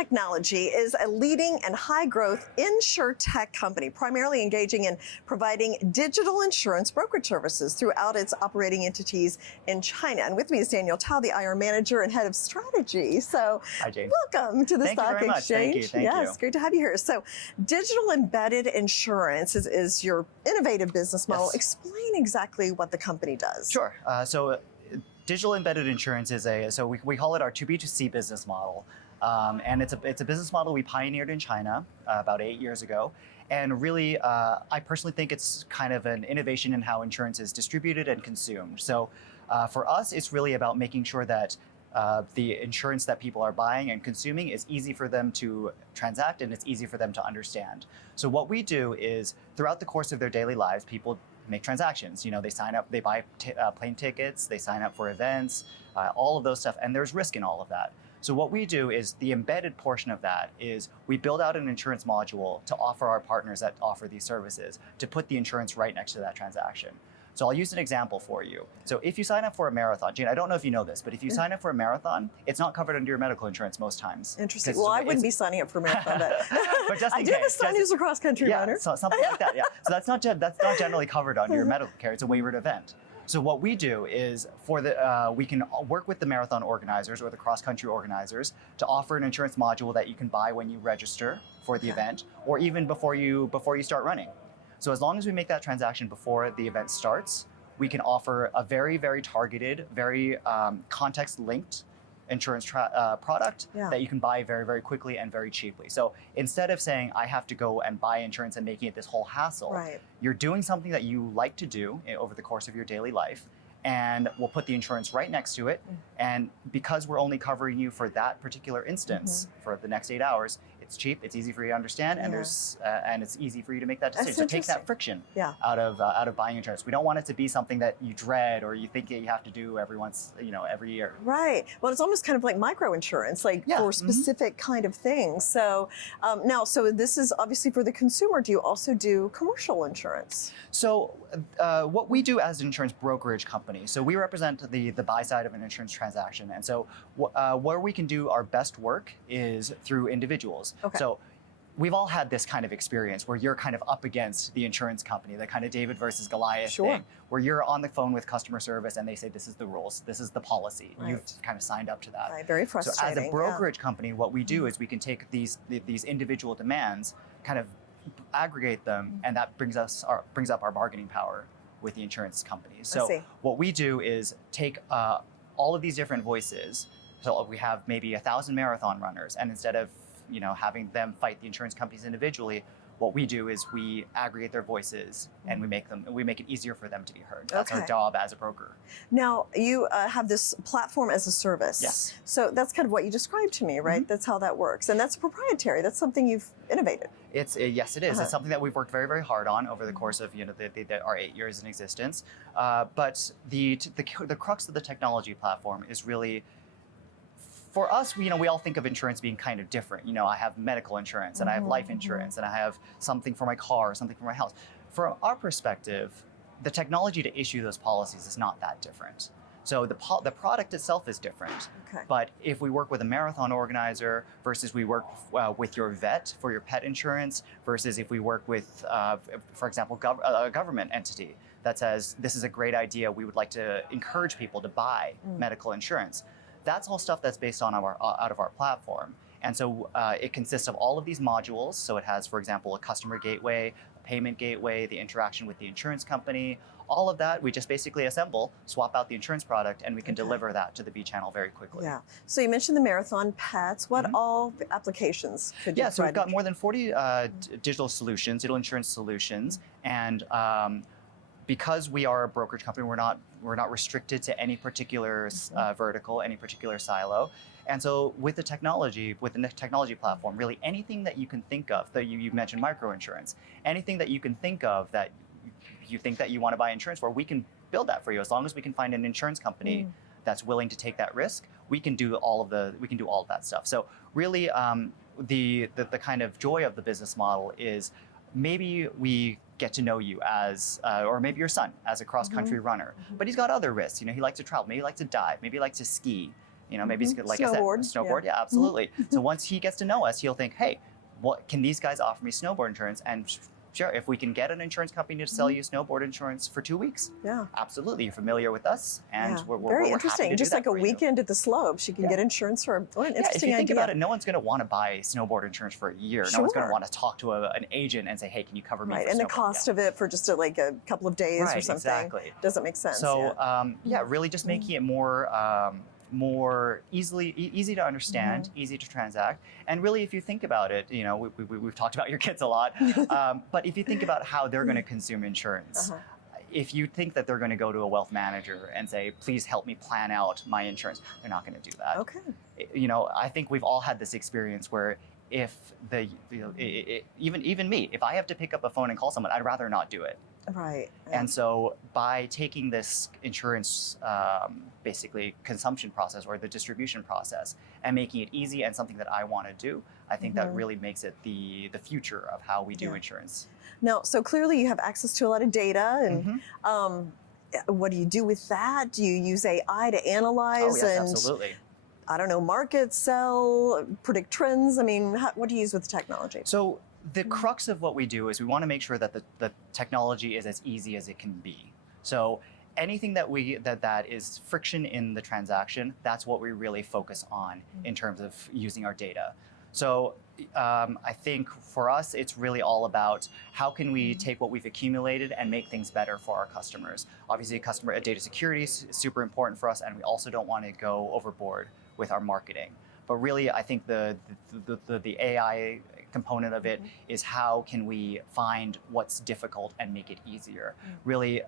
Technology is a leading and high-growth insurtech company, primarily engaging in providing digital insurance brokerage services throughout its operating entities in China. And with me is Daniel Tao, the IR manager and head of strategy. So, hi, Jane. Welcome to the Stock Exchange. Thank you. Yes, great to have you here. So, digital embedded insurance is your innovative business model. Yes. Explain exactly what the company does. Sure. Digital embedded insurance is we call it our 2B2C business model. And it's a business model we pioneered in China about 8 years ago. And really, I personally think it's kind of an innovation in how insurance is distributed and consumed. So for us, it's really about making sure that the insurance that people are buying and consuming is easy for them to transact and it's easy for them to understand. So what we do is throughout the course of their daily lives, people make transactions. You know, they sign up, they buy plane tickets, they sign up for events, all of those stuff, and there's risk in all of that. So what we do is the embedded portion of that is we build out an insurance module to offer our partners that offer these services to put the insurance right next to that transaction. So I'll use an example for you. So if you sign up for a marathon, Jane, I don't know if you know this, but if you sign up for a marathon, it's not covered under your medical insurance most times. Interesting. Well, I wouldn't be signing up for a marathon, but just in I do have a case, son who's a cross-country runner. So something like that, yeah. So that's not generally covered under your medical care. It's a waivered event. So what we do is we can work with the marathon organizers or the cross-country organizers to offer an insurance module that you can buy when you register for the event or even before you start running. So as long as we make that transaction before the event starts, we can offer a very, very targeted, very context-linked insurance product that you can buy very, very quickly and very cheaply. So instead of saying, I have to go and buy insurance and making it this whole hassle, you're doing something that you like to do over the course of your daily life, and we'll put the insurance right next to it. And because we're only covering you for that particular instance for the next 8 hours, it's cheap, it's easy for you to understand, and and it's easy for you to make that decision. So take that friction out of buying insurance. We don't want it to be something that you dread or you think that you have to do every year. Right. Well, it's almost kind of like micro insurance, like for specific kind of things. So now, this is obviously for the consumer. Do you also do commercial insurance? So what we do as an insurance brokerage company, so we represent the buy side of an insurance transaction. And so where we can do our best work is through individuals. So we've all had this kind of experience where you're kind of up against the insurance company, the kind of David versus Goliath thing, where you're on the phone with customer service and they say, this is the rules, this is the policy. You've kind of signed up to that. Very frustrating. So as a brokerage company, what we do is we can take these individual demands, kind of aggregate them, and that brings up our bargaining power with the insurance companies. So what we do is take all of these different voices. So we have maybe 1,000 marathon runners, and instead of having them fight the insurance companies individually, what we do is we aggregate their voices and we make it easier for them to be heard. That's our job as a broker. Now you have this platform as a service. Yes. So that's kind of what you described to me, right? That's how that works, and that's proprietary. That's something you've innovated. Yes, it is. It's something that we've worked very, very hard on over the course of our 8 years in existence. But the crux of the technology platform is really, for us, we all think of insurance being kind of different. I have medical insurance and I have life insurance and I have something for my car, something for my house. From our perspective, the technology to issue those policies is not that different. So the product itself is different. But if we work with a marathon organizer versus we work with your vet for your pet insurance versus if we work with, for example, a government entity that says, this is a great idea, we would like to encourage people to buy medical insurance. That's all stuff that's based on out of our platform. And so it consists of all of these modules. So it has, for example, a customer gateway, a payment gateway, the interaction with the insurance company, all of that. We just basically assemble, swap out the insurance product, and we can deliver that to the B channel very quickly. Yeah. So you mentioned the marathon pets. What all applications could you provide? So we've got more than 40 digital insurance solutions. And because we are a brokerage company, we're not restricted to any particular vertical, any particular silo. And so with the technology platform, really anything that you can think of, that you mentioned microinsurance, anything that you can think of that you think that you want to buy insurance for, we can build that for you. As long as we can find an insurance company that's willing to take that risk, we can do all of that stuff. So really, the kind of joy of the business model is maybe we get to know you as, or maybe your son as a cross-country runner, but he's got other risks. He likes to travel, maybe he likes to dive, maybe he likes to ski. maybe he's like Snowboard. I said, snowboard. Yeah, absolutely. So once he gets to know us, he'll think, hey, what can these guys offer me snowboard insurance? And sure, if we can get an insurance company to sell you snowboard insurance for 2 weeks, absolutely, you're familiar with us, and we're very interesting. Happy to Just do like that a weekend at the slopes, you can get insurance for. What an interesting if you think idea. about it, no one's going to want to buy snowboard insurance for a year. No one's going to want to talk to an agent and say, hey, can you cover me? Right, for and the snowboard? cost of it for just like a couple of days or something exactly. doesn't make sense. So really just making it more easy to understand, easy to transact, and really, if you think about it, we've talked about your kids a lot, but if you think about how they're going to consume insurance, if you think that they're going to go to a wealth manager and say, please help me plan out my insurance, they're not going to do that. Okay. I think we've all had this experience where if even me, if I have to pick up a phone and call someone, I'd rather not do it. Right. And so by taking this insurance basically consumption process or the distribution process and making it easy and something that I want to do, I think that really makes it the future of how we do insurance. Now, so clearly you have access to a lot of data, and what do you do with that? Do you use AI to analyze absolutely. I don't know, market, sell, predict trends? I mean, what do you use with the technology? So the crux of what we do is we want to make sure that the technology is as easy as it can be. So anything that is friction in the transaction, that's what we really focus on in terms of using our data. So I think for us, it's really all about how can we take what we've accumulated and make things better for our customers. Obviously, data security is super important for us, and we also don't want to go overboard with our marketing. But really, I think the AI component of it is how can we find what's difficult and make it easier. Really,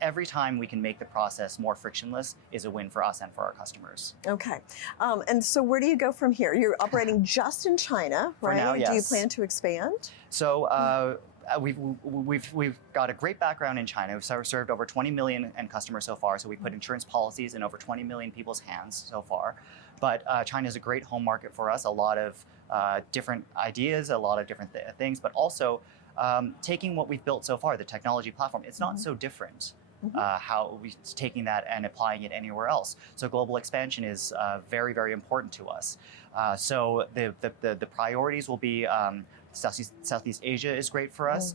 every time we can make the process more frictionless is a win for us and for our customers. Okay, and so where do you go from here? You're operating just in China, right? For now, yes. Do you plan to expand? So we've got a great background in China. We've served over 20 million end customers so far. So we put insurance policies in over 20 million people's hands so far. But China is a great home market for us. A lot of different ideas, a lot of different things, but also taking what we've built so far, the technology platform, it's not so different. How we taking that and applying it anywhere else. So global expansion is very, very important to us. So the priorities will be Southeast Asia is great for us.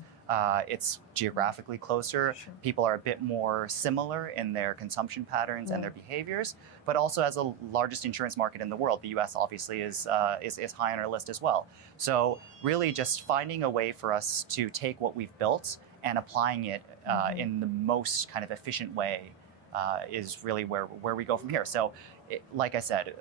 It's geographically closer. People are a bit more similar in their consumption patterns and their behaviors, but also as the largest insurance market in the world, the US obviously is high on our list as well. So really just finding a way for us to take what we've built and applying it in the most kind of efficient way is really where we go from here. So like I said,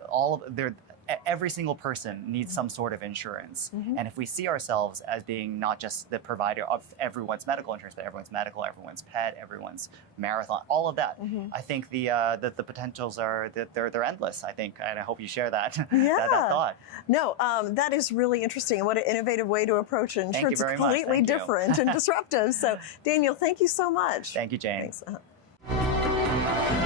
every single person needs some sort of insurance. And if we see ourselves as being not just the provider of everyone's medical insurance, but everyone's medical, everyone's pet, everyone's marathon, all of that, I think the potentials are they're endless, I think, and I hope you share that, that thought. No, that is really interesting. What an innovative way to approach insurance. Thank you very much. Completely different and disruptive. So Daniel, thank you so much. Thank you, Jane. Thanks.